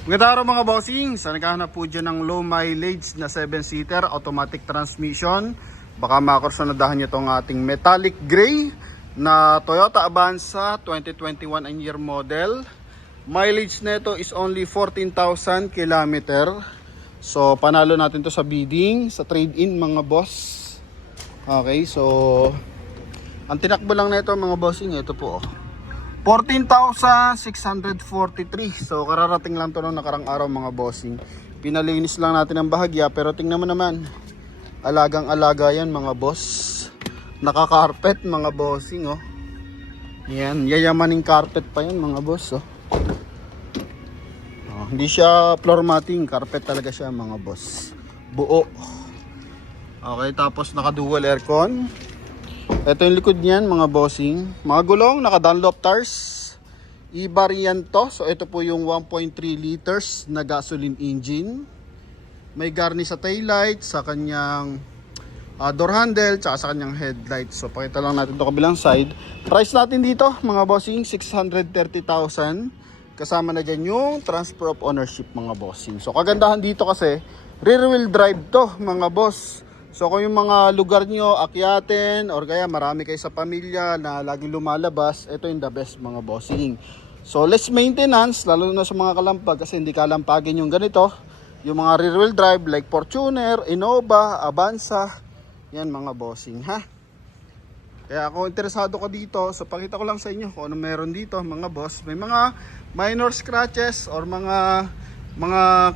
Magandang araw mga bossing. Sa naghahanap po dyan ng low mileage na 7-seater automatic transmission, baka makursunadahan nyo itong ating metallic gray na Toyota Avanza 2021 and year model. Mileage nito is only 14,000 kilometer. So panalo natin to sa bidding, sa trade-in mga boss. Okay, so ang tinakbo lang nito mga bossing, ito po 14,643. So kararating lang to nung nakarang araw mga bossing. Pinalinis lang natin ang bahagya, pero tingnan mo naman, alagang alaga yan mga boss. Naka-carpet mga bossing oh. Yan, yayamaning carpet pa yan mga boss oh. Hindi siya floor matting, carpet talaga siya mga boss. Buo. Okay, tapos naka dual aircon. Ito yung likod niyan mga bossing. Mga gulong, naka Dunlop tires. E-variant to. So ito po yung 1.3 liters na gasoline engine. May garnish sa taillight, sa kanyang door handle, tsaka sa kanyang headlight. So pakita lang natin to kabilang side. Price natin dito mga bossing, 630,000. Kasama na dyan yung transfer of ownership mga bossing. So kagandahan dito kasi rear wheel drive to mga boss. So kung yung mga lugar nyo akyatin or kaya marami kayo sa pamilya na laging lumalabas, ito yung the best mga bossing. So less maintenance, lalo na sa mga kalampag kasi hindi kalampagin yung ganito. Yung mga rear wheel drive like Fortuner, Innova, Avanza, yan mga bossing ha. Kaya kung interesado ka dito, so pakita ko lang sa inyo kung ano meron dito mga boss. May mga minor scratches or mga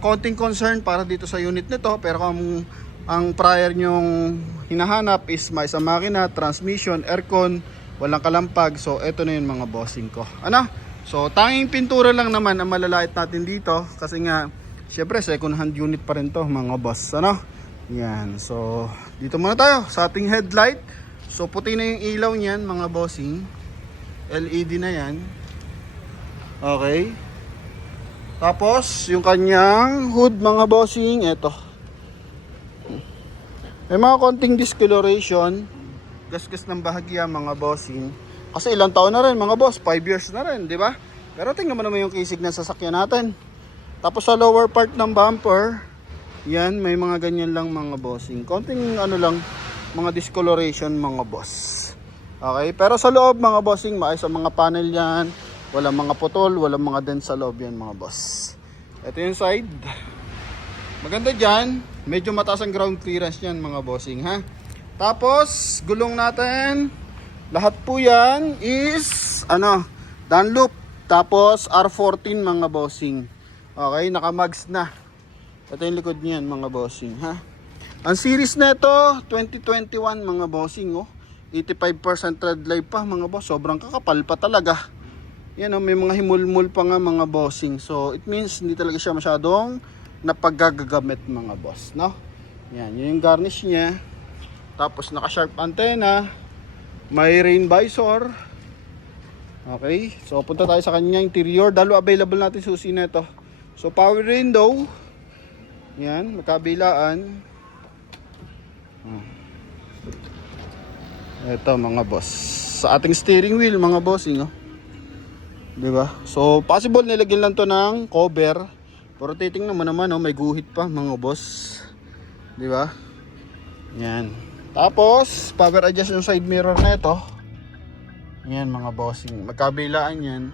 konting concern para dito sa unit nito, pero kung ang prior nyong hinahanap is may sa makina, transmission, aircon, walang kalampag, so eto na yun mga bossing ko. Ano? So tanging pintura lang naman ang malalait natin dito kasi nga syempre second hand unit pa rin to mga boss. Ano? Yan. So dito muna tayo sa ating headlight. So puti na yung ilaw niyan mga bossing. LED na yan. Okay. Tapos yung kanyang hood mga bossing, eto. May mga konting discoloration, gasgas ng bahagya mga bossing. Kasi ilang taon na rin mga boss, 5 years na rin, di ba? Pero tingnan mo naman yung kisig ng sasakyan natin. Tapos sa lower part ng bumper, yan, may mga ganyan lang mga bossing. Konting ano lang, mga discoloration mga boss. Okay, pero sa loob mga bossing, maayos ang mga panel yan. Walang mga putol, walang mga dent sa loob yan mga boss. Ito yung side. Maganda dyan, medyo mataas ang ground clearance yan mga bossing ha. Tapos gulong natin, lahat po yan is Dunlop. Tapos R14 mga bossing. Okay, naka-mags na. Ito yung likod niyan mga bossing ha. Ang series nito 2021 mga bossing oh. 85% tread life pa mga boss. Sobrang kakapal pa talaga. Yan oh, may mga himulmul pa nga mga bossing. So it means hindi talaga siya masyadong napagagagamit mga boss, no? Yan, yun yung garnish niya. Tapos naka-sharp antenna, may rain visor. Okay, so punta tayo sa kanya interior. Dalo available natin susi nito. So power window. Yan, magkabilaan. Ito mga boss. Sa ating steering wheel mga bossing, oh. 'Di ba? So possible nilagyan lang to ng cover. Pero titingnan mo naman oh, may guhit pa mga boss. 'Di ba? Yan. Tapos power adjust yung side mirror na ito. Yan mga bossing. Magkabilaan yan.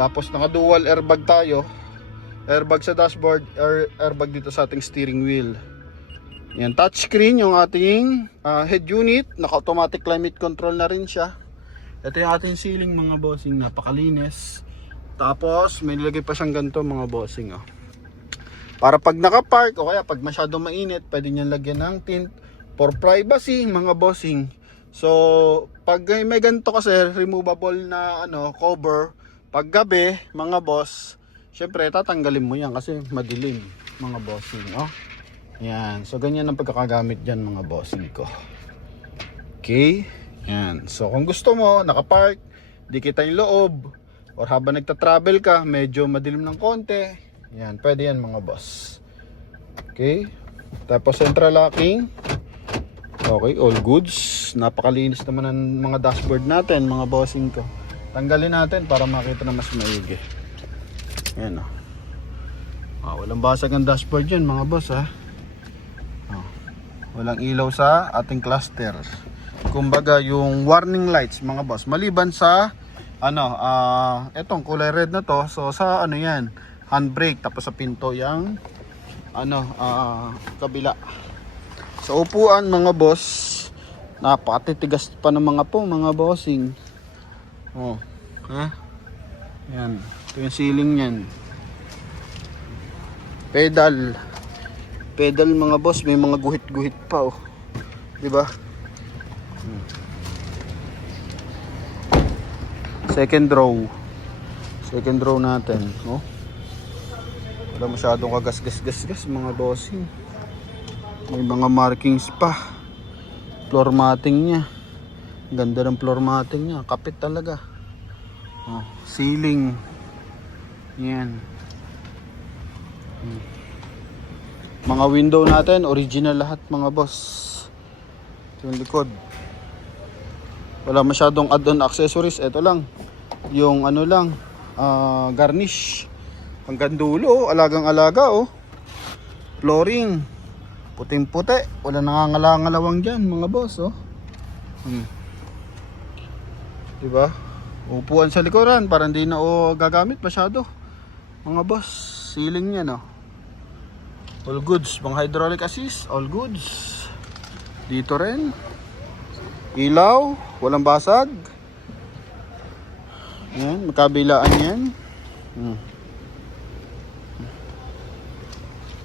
Tapos naka dual airbag tayo. Airbag sa dashboard, airbag dito sa ating steering wheel. Yan, touchscreen yung ating head unit. Naka automatic climate control na rin siya. Ito yung ating ceiling mga bossing, napakalinis. Tapos may nilagay pa siyang ganito mga bossing oh. Para pag naka-park o kaya pag masyado mainit, pwede niyan lagyan ng tint for privacy mga bossing. So pag may ganito kasi removable na cover, pag gabi mga boss, syempre tatanggalin mo yan kasi madilim mga bossing oh. Yan, so ganyan ang pagkakagamit diyan mga bossing ko. Okay, yan. So kung gusto mo naka-park, di kita yung loob, or habang nagta-travel ka, medyo madilim ng konti, yan, pwede yan mga boss. Okay. Tapos central locking. Okay, all goods. Napakalinis naman ng mga dashboard natin mga bossing ko. Tanggalin natin para makita na mas maigi. Yan o. Walang basag ang dashboard yan mga boss ha. Walang ilaw sa ating cluster. Kumbaga yung warning lights mga boss. Maliban sa etong kulay red na to. So sa ano yan, handbrake. Tapos sa pinto yung kabila. Sa upuan mga boss, napakatitigas pa ng mga mga bossing. Yan. Ito yung ceiling niyan. Pedal mga boss, may mga guhit-guhit pa oh. 'Di ba? Second row natin, oh. Wala masyadong kagas-gas mga bossing. May mga markings pa. Floor matting niya. Ganda ng floor matting niya, kapit talaga. Ceiling. Yan. Mga window natin, original lahat mga boss. Yung likod. Wala masyadong add-on accessories. Ito lang. Yung garnish. Hanggang dulo, alagang-alaga oh. Flooring. Puting-puti. Wala nangangalangalawang dyan mga boss oh. Diba? Upuan sa likuran para hindi na gagamit masyado. Mga boss, ceiling niya no. All goods, pang hydraulic assist, all goods. Dito rin. Ilaw, walang basag. Yan, magkabilaan yan.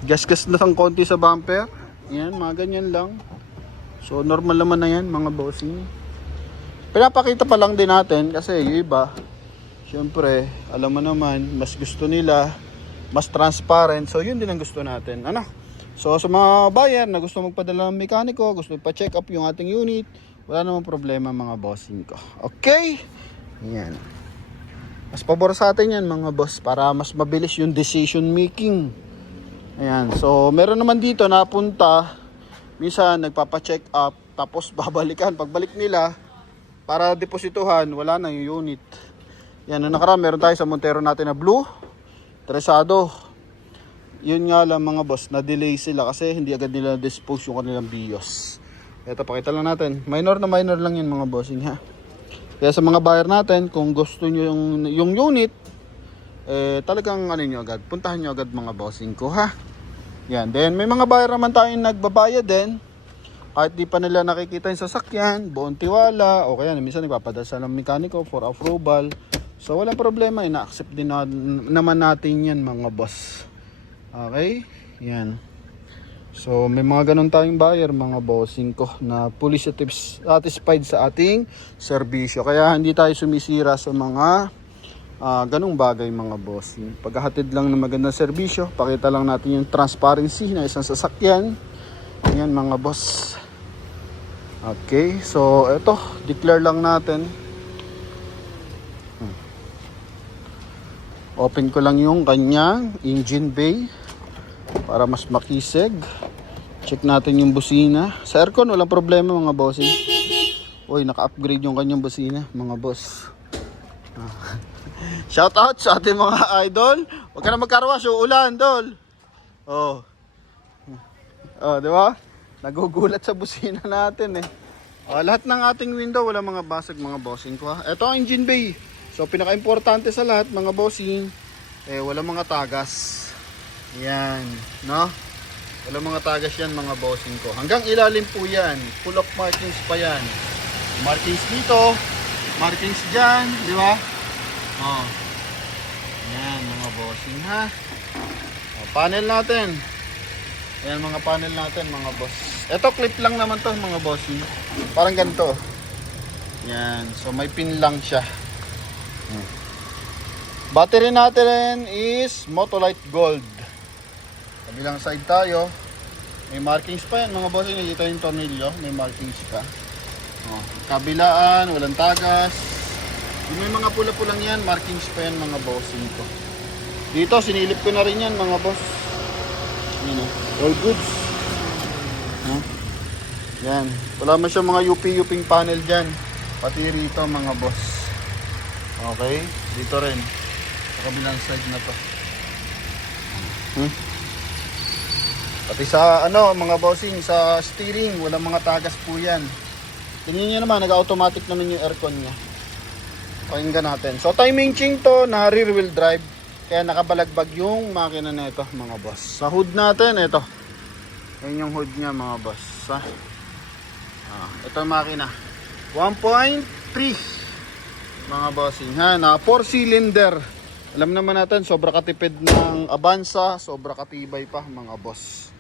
Gas-gas na ng konti sa bumper. Yan, mga ganyan lang. So normal naman na yan mga bossing. Pinapakita pa lang din natin kasi yung iba, syempre, alam mo naman, mas gusto nila mas transparent. So yun din ang gusto natin. So sa mga buyer na gusto magpadala ng mekaniko, gusto pa-check up yung ating unit, wala namang problema mga bossing ko. Okay? Yan. Mas pabor sa atin yan mga boss para mas mabilis yung decision making. Ayan. So meron naman dito na punta, minsan nagpapa-check up, tapos babalikan. Pagbalik nila, para deposituhan, wala na yung unit. Yan, nakaraan meron tayo sa Montero natin na blue. Tresado. Yun nga lang mga boss, na-delay sila kasi hindi agad nila dispose yung kanilang BIOS. Ito, pakita lang natin. Minor lang yun mga bossing ha. Kaya sa mga buyer natin, kung gusto nyo yung unit, talagang nyo agad, puntahan nyo agad mga bossing ko ha. Yan, then may mga buyer naman tayong nagbabayad din. Kahit di pa nila nakikita yung sasakyan, buong tiwala, o kaya minsan nagpapadala ng mekaniko for approval. So walang problema, ina-accept din naman natin yan mga boss. Okay? Yan. So may mga ganun tayong buyer mga bossing ko na fully satisfied sa ating serbisyo. Kaya hindi tayo sumisira sa mga ganung bagay mga bossing. Paghahatid lang ng magandang serbisyo, pakita lang natin yung transparency na isang sasakyan. Yan mga boss. Okay, so eto, declare lang natin. Open ko lang yung kanyang engine bay para mas makisig. Check natin yung busina. Sa aircon walang problema mga bossing. Uy, naka-upgrade yung kanyang busina mga boss. Shout out sa ating mga idol. Huwag ka na magkarwas, uulan dol. Oh, di ba? Nagugulat sa busina natin eh. Lahat ng ating window wala mga basag mga bossing ko ha. Ito ang engine bay. So pinaka-importante sa lahat mga bossing, wala mga tagas. Yan, no? Wala mga tagas yan mga bossing ko. Hanggang ilalim po yan. Full of markings pa yan. Markings dito, markings dyan, di ba? Yan mga bossing ha. Panel natin. Ayan mga panel natin mga boss. Ito clip lang naman to mga bossing. Parang ganito. Yan. So may pin lang siya. Battery natin is Motolite Gold. Kabilang side tayo. May markings pa yan mga bossing. Nakita yung tornilyo. May markings pa. Kabilaan. Walang tagas. Yung may mga pula-pulang yan. Markings pa yan mga bossing ko. Dito sinilip ko na rin yan mga boss. Yan, all goods. Yan. Wala man siya mga UP-UPing panel dyan. Pati rito mga boss. Okay. Dito rin. Sa kabilang side na to. Pati sa mga bossing, sa steering, walang mga tagas po yan. Tingnan nyo naman, nag-automatic naman yung aircon niya. Pakinggan natin. So timing chain to na rear wheel drive. Kaya nakabalagbag yung makina na ito mga boss. Sa hood natin, ito. Yan yung hood niya mga boss. Ito yung makina. 1.3 mga bossing. Na 4 cylinder. Alam naman natin, sobra katipid ng Avanza, sobra katibay pa mga boss.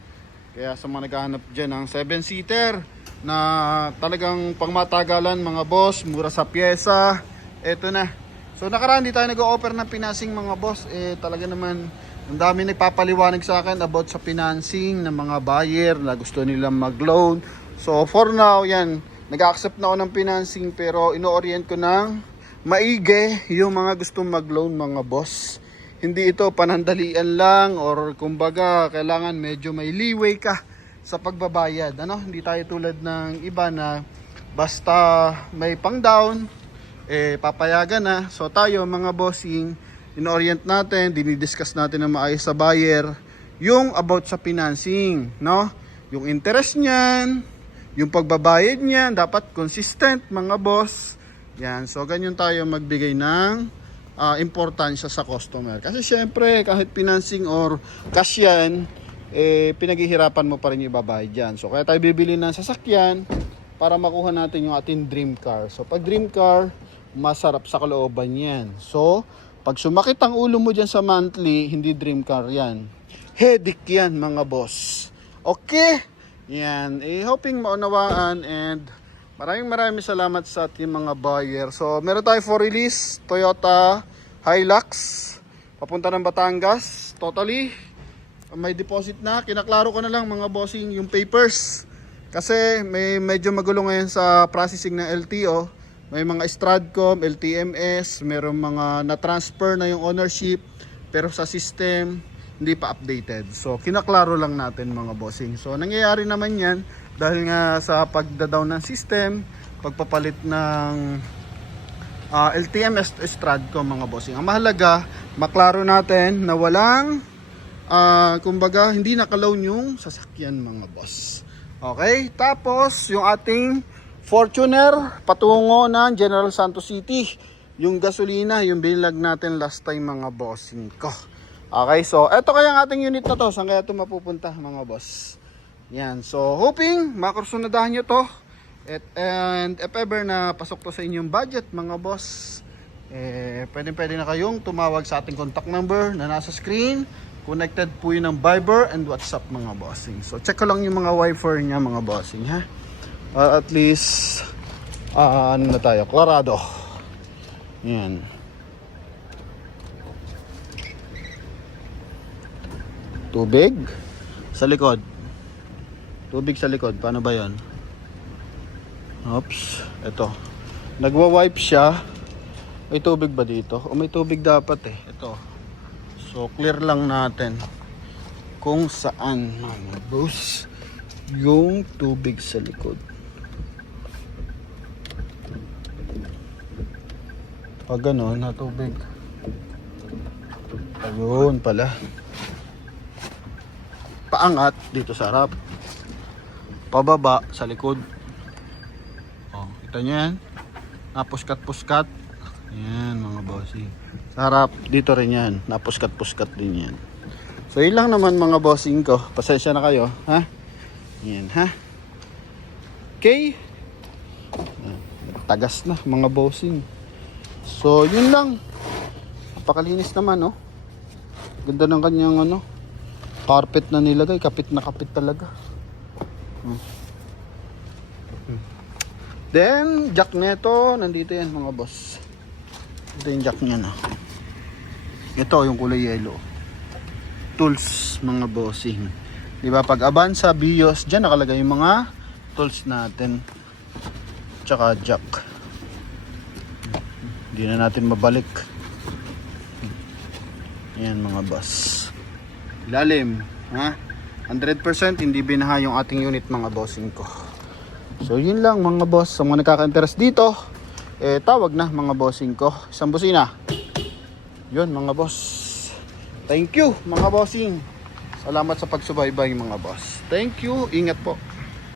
Kaya sa mga naghahanap dyan ng 7-seater na talagang pangmatagalan mga boss, mura sa pyesa, eto na. So nakaraan di tayo nag-o-offer ng financing mga boss. Talaga naman, ang dami nagpapaliwanag sa akin about sa financing ng mga buyer na gusto nilang mag-loan. So for now, yan, nag-accept na ako ng financing pero ino-orient ko ng maigi yung mga gustong mag-loan mga boss. Hindi ito panandalian lang or kumbaga kailangan medyo may leeway ka sa pagbabayad. Hindi tayo tulad ng iba na basta may pang down, papayagan na. So tayo mga bossing, in-orient natin, dinidiscuss natin na maayos sa buyer yung about sa financing, yung interest niyan, yung pagbabayad niyan, dapat consistent mga boss. Yan, so ganyan tayo magbigay ng importansya sa customer. Kasi syempre, kahit financing or cash yan, pinaghihirapan mo pa rin yung ibabayad yan. So kaya tayo bibili ng sasakyan para makuha natin yung ating dream car. So pag dream car, masarap sa kalooban yan. So, pag sumakit ang ulo mo dyan sa monthly, hindi dream car yan. Headache yan mga boss. Okay? Yan, hoping maunawaan and maraming salamat sa ating mga buyer. So, meron tayo for release, Toyota Hilux, papunta ng Batangas. Totally, may deposit na. Kinaklaro ko na lang mga bossing yung papers. Kasi may medyo magulo ngayon sa processing ng LTO. May mga Stradcom, LTMS, meron mga na-transfer na yung ownership. Pero sa system, hindi pa updated. So, kinaklaro lang natin mga bossing. So, nangyayari naman yan dahil nga sa pagda-down ng system, pagpapalit ng LTMS Stradcom mga bossing. Ang mahalaga, maklaro natin na walang kumbaga hindi nakaloan yung sasakyan mga boss. Okay? Tapos yung ating Fortuner patungo ng General Santos City. Yung gasolina, yung bilag natin last time mga bossing ko. Okay, so eto kaya ang ating unit na to. Saan kaya ito mapupunta mga boss? Yan, so hoping makursunadahan nyo to. And if ever na pasok to sa inyong budget mga boss, pwede na kayong tumawag sa ating contact number na nasa screen. Connected po yun ng Viber and WhatsApp mga bossing. So check ko lang yung mga wifi niya mga bossing ha. At least ano na tayo, klarado. Yan. Tubig sa likod. Tubig sa likod, paano ba 'yon? Oops, ito. Nagwa-wipe siya. May tubig ba dito? O may tubig dapat Ito. So clear lang natin kung saan mga boss yung tubig sa likod. Pag gano'n na tubig. Ayun pala. Paangat dito sa harap. Pababa sa likod. Oh, kita nyo yan. Napuskat-puskat. Yan mga bossing. Sa harap, dito rin yan. Napuskat-puskat din yan. So yun lang naman mga bossing ko. Pasensya na kayo. Ha? Yan ha. Okay. Tagas na mga bossing. So yun lang. Napakalinis naman Ganda ng kanyang carpet na nilagay. Kapit na kapit talaga. Then jack nito nandito yan mga boss. Ito yung jack niya Ito yung kulay yellow. Tools mga bossing. Diba pag Avanza, BIOS, dyan nakalagay yung mga tools natin. Tsaka jack. Hindi na natin mabalik. Yan mga boss. Ilalim. Ha? 100% hindi binaha yung ating unit mga bossing ko. So yun lang mga boss. Sa mga nakaka-interest dito, tawag na mga bossing ko. Isang busina. Yun mga boss. Thank you mga bossing. Salamat sa pagsubaybay mga boss. Thank you. Ingat po.